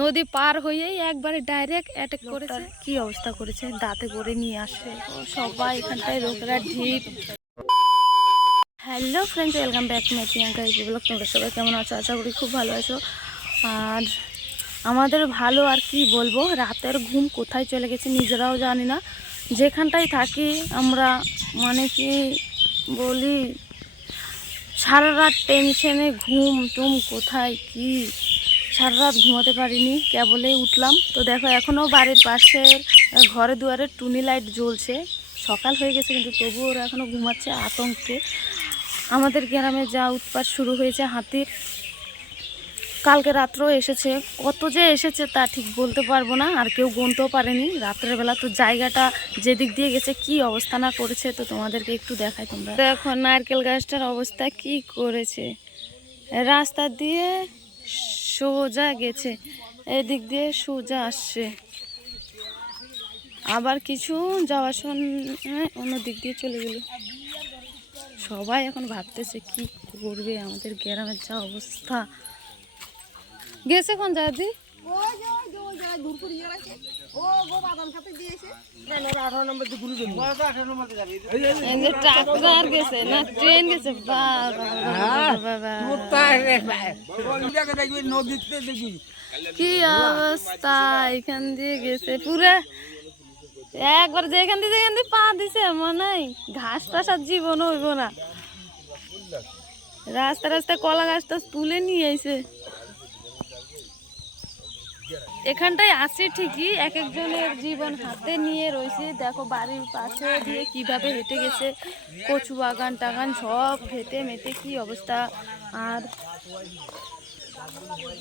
নদী পার হয়েই একবারে ডাইরেক্ট অ্যাটাক করেছে। কি অবস্থা করেছে, দাঁতে করে নিয়ে আসে সবাই এখানটায় লোকেরা ঢিপ। Hello friends, welcome back to my Priyanka easy blog. তোমরা সবাই কেমন আছো? আশা করি খুব ভালো আছো। আর আমাদের ভালো আর কি বলবো, রাতের ঘুম কোথায় চলে গেছে নিজেরাও জানি না। যেখানটায় থাকি আমরা, মানে কি বলি, সারা রাত টেনশনে ঘুম টুম কোথায় কি, সারা রাত ঘুমাতে পারিনি, কেবলেই উঠলাম। তো দেখো এখনও বাড়ির পাশের ঘরে দুয়ারে টুনি লাইট জ্বলছে। সকাল হয়ে গেছে কিন্তু তবুও ওরা এখনও ঘুমাচ্ছে আতঙ্কে। আমাদের গ্রামে যা উৎপাত শুরু হয়েছে হাতির, কালকে রাত্রেও এসেছে। কত যে এসেছে তা ঠিক বলতে পারবো না, আর কেউ গুনতেও পারেনি রাত্রের বেলা। তো জায়গাটা যেদিক দিয়ে গেছে কি অবস্থা না করেছে তো তোমাদেরকে একটু দেখাই। তোমরা দেখো নারকেল গাছটার অবস্থা কি করেছে। রাস্তা দিয়ে সোজা গেছে, এদিক দিয়ে সোজা আসছে, আবার কিছু যাওয়ার সময় অন্য দিক দিয়ে চলে গেল। সবাই এখন ভাবতেছে কি করবে, আমাদের গ্রামের যা অবস্থা। গেছে কোন দাদি? ট্রাক্টর গেছে না ট্রেন গেছে? কি অবস্থা, এখান দিয়ে গেছে পুরা একবার, যেখান দিয়ে পা দিছে মনে হয় ঘাস টাস আর জীবন হইব না। রাস্তা রাস্তায় কলা গাছটা তুলে নিয়ে আইছে। এখানটায় আছে ঠিকই, এক একজনের জীবন হাতে নিয়ে রয়েছে। দেখো বাড়ির পাশে দিয়ে কিভাবে হেঁটে গেছে, কচু বাগান টাগান সব হেঁটে মেটে কি অবস্থা। আর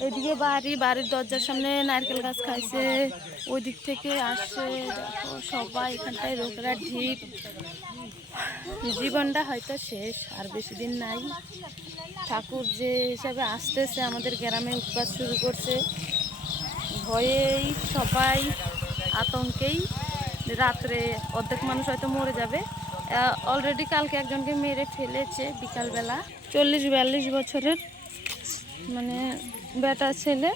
এদিকে বাড়ির দরজার সামনে নারকেল গাছ খাইছে, ওই দিক থেকে আসছে। দেখো সবাই এখানটায় লোকেরা ঢিপ। জীবনটা হয়তো শেষ, আর বেশি দিন নাই। ঠাকুর যে হিসাবে আসতেছে আমাদের গ্রামে উৎপাত শুরু করছে, ভয়েই সবাই আতঙ্কেই। রাত্রে অর্ধেক মানুষ হয়তো মরে যাবে। অলরেডি কালকে একজনকে মেরে ফেলেছে বিকালবেলা, 40-42 বছরের মানে বেটা ছেলে,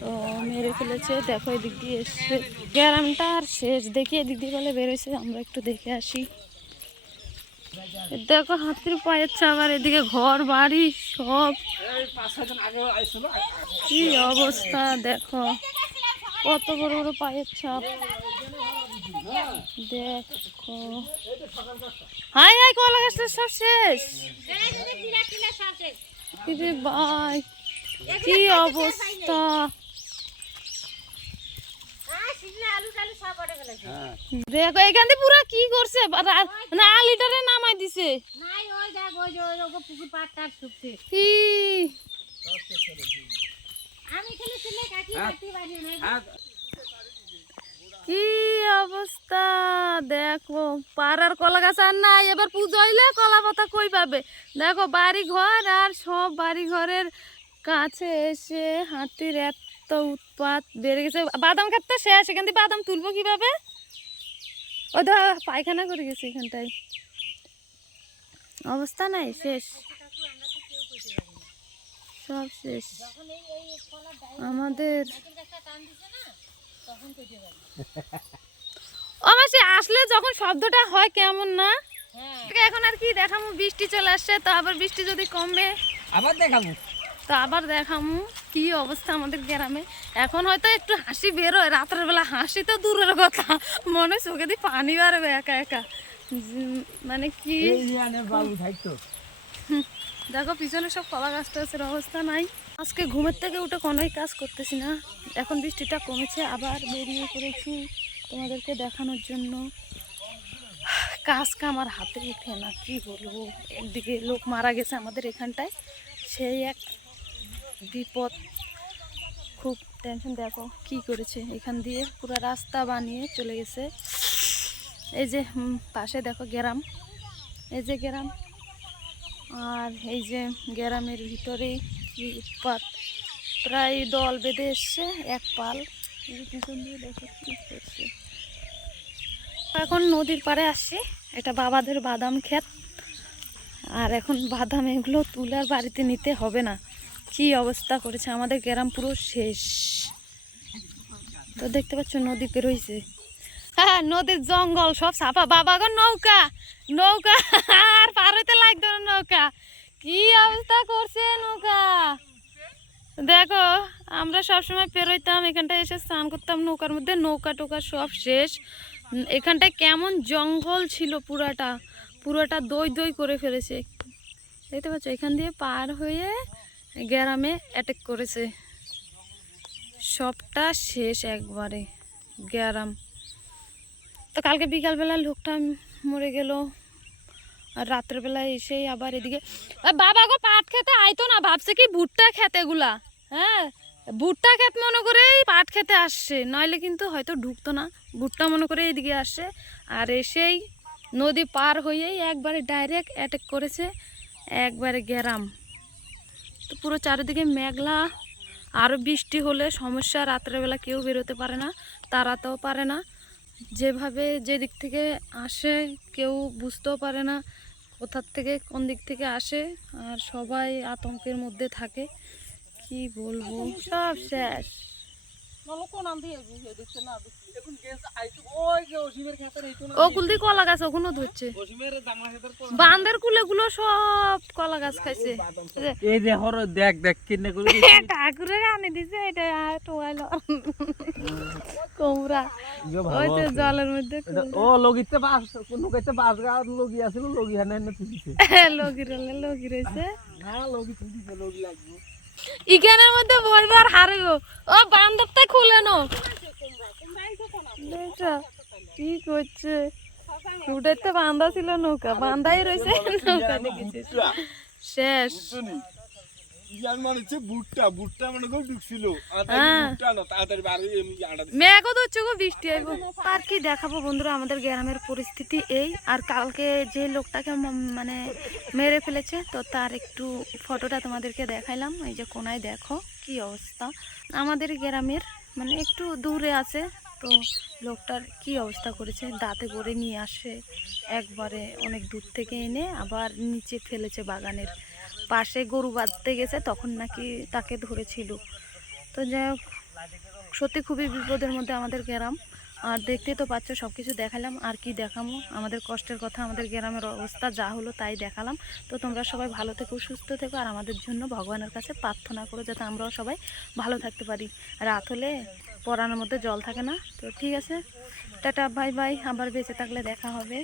তো মেরে ফেলেছে। দেখো এদিক দিয়ে এসছে, গ্রামটা আর শেষ। দেখি এদিক দিয়ে বলে বেরোয়েছে, আমরা একটু দেখে আসি। দেখো হাতির পায়ের ছাপ, আর এদিকে ঘর বাড়ি সব কি অবস্থা। দেখো কত বড় বড় পায়ের ছাপ। দেখো হাই হাই, কলা গাছটা সব শেষ। ভাই কি অবস্থা, দেখো এখান দিয়ে পুরা কি করছে, না আলিটারে নামাই দিছে। কি অবস্থা দেখো, পাড়ার কলা গাছ আর নাই। এবার পুজো হইলে কলা পাতা কই পাবে। দেখো বাড়ি ঘর, আর সব বাড়ি ঘরের কাছে এসে হাতির এত উৎপাত বেড়ে গেছে। বাদাম খেতে শেষ, এখান থেকে বাদাম তুলবো কিভাবে? ও ধর পায়খানা করে গেছে এখানটায়, অবস্থা নাই, শেষ, সব শেষ আমাদের। অবশ্যই আসলে যখন শব্দটা হয় কেমন না। এখন আর কি দেখামু, বৃষ্টি চলে আসছে, তো আবার বৃষ্টি যদি কমে আবার দেখাবো, তো আবার দেখামু কি অবস্থা আমাদের গ্রামে। এখন হয়তো একটু হাসি বেরোয়, রাতের বেলা হাসি তো দূরের কথা, মনে চোখে দিয়ে পানি বাড়বে একা একা। মানে কি দেখো পিছনে সব কলা গাছ টাছের অবস্থা নাই। আজকে ঘুমের থেকে উঠে কোনোই কাজ করতেছি না। এখন বৃষ্টিটা কমেছে, আবার বেরিয়ে পড়েছি তোমাদেরকে দেখানোর জন্য। কাজ কাম আর হাতে উঠে না, কি বলবো। একদিকে লোক মারা গেছে আমাদের এখানটায়, সেই এক বিপদ, খুব টেনশন। দেখো কি করেছে, এখান দিয়ে পুরো রাস্তা বানিয়ে চলে গেছে। এই যে পাশে দেখো গ্রাম, এই যে গ্রাম, আর এই যে গ্রামের ভিতরেই কি উৎপাত, প্রায় দল বেঁধে এসছে এক পাল। পিছন দিয়ে দেখো কি করছে। এখন নদীর পাড়ে আসছি, এটা বাবাদের বাদাম ক্ষেত। আর এখন বাদাম এগুলো তুলে আর বাড়িতে নিতে হবে না, কি অবস্থা করেছে আমাদের গ্রাম, পুরো শেষ। তো দেখতে পাচ্ছ নদী পেরোইছে, হ্যাঁ নদীর জঙ্গল সব সাফা। বাবা গো নৌকা, নৌকা আর পার হইতে লাগতো না নৌকা, কি অবস্থা করছে নৌকা। দেখো আমরা সবসময় পেরোইতাম, এখানটায় এসে স্নান করতাম নৌকার মধ্যে, নৌকা টোকা সব শেষ। এখানটায় কেমন জঙ্গল ছিল, পুরাটা পুরোটা দই দই করে ফেলেছে। দেখতে পাচ্ছ এখান দিয়ে পার হয়ে গ্রামে অ্যাটাক করেছে, সবটা শেষ একবারে গ্রাম। তো কালকে বিকালবেলা লোকটা মরে গেল, আর রাত্রেবেলায় এসেই আবার এদিকে বাবা গো পাট খেতে আইতো না, ভাবছে কি ভুট্টা খেতে এগুলা, হ্যাঁ ভুট্টা ক্ষেত মনে করেই পাট খেতে আসছে, নইলে কিন্তু হয়তো ঢুকতো না। ভুট্টা মনে করে এদিকে আসছে, আর এসেই নদী পার হয়েই একবারে ডাইরেক্ট অ্যাটাক করেছে একবারে গ্রাম। তো পুরো চারিদিকে মেঘলা, আরও বৃষ্টি হলে সমস্যা, রাত্রেবেলা কেউ বেরোতে পারে না, তাড়াতেও পারে না, যেভাবে যে দিক থেকে আসে কেউ বুঝতেও পারে না কোথার থেকে কোন দিক থেকে আসে, আর সবাই আতঙ্কের মধ্যে থাকে। কি বলবো, সব শেষ। ও কুলদি কলা গাছ ওখানে ধরছে, বান্দের কুলে গুলো সব কলা গাছ খাইছে। দেখ দেখ কিনে ঠাকুরের আনে দিছে, এটা টোয়াইল কোমরা ওই তো জলের মধ্যে। ও লগিতে বাস কোন কইতে বাস গা লগি আছিল, লগি হানে না তুইছে লগি রলে লগি রইছে না, লগি তুইছে, লগি লাগবে ইখানের মধ্যে বইবার হারিব। ও বান্দরটা খুলে নো, কি করছে, উঠাইতে বান্ধা ছিল নৌকা, বান্ধাই রয়েছে নৌকা, দেখেছিস শেষ। মেঘও ধরছে গো, বৃষ্টি আইব। আর কি দেখাবো বন্ধুরা, আমাদের গ্রামের পরিস্থিতি এই। আর কালকে যে লোকটাকে মানে মেরে ফেলেছে, তো তার একটু ফটোটা তোমাদেরকে দেখাইলাম। এই যে কোনায় দেখো কি অবস্থা, আমাদের গ্রামের মানে একটু দূরে আছে। তো লোকটার কি অবস্থা করেছে, দাঁতে করে নিয়ে আসে একবারে অনেক দূর থেকে এনে আবার নিচে ফেলেছে, বাগানের পাশে গরু বাঁধতে গেছে তখন নাকি তাকে ধরেছিল। তো যাই হোক, সত্যি খুবই বিপদের মধ্যে আমাদের গ্রাম। আর দেখতে তো পাচ্ছ সব কিছু দেখালাম, আর কি দেখাবো, আমাদের কষ্টের কথা, আমাদের গ্রামের অবস্থা যা হলো তাই দেখালাম। তো তোমরা সবাই ভালো থেকো, সুস্থ থেকো, আর আমাদের জন্য ভগবানের কাছে প্রার্থনা করো যাতে আমরাও সবাই ভালো থাকতে পারি। রাত হলে পরানোর মধ্যে জল থাকে না। তো ঠিক আছে, টাটা বাই বাই, আবার বেঁচে থাকলে দেখা হবে।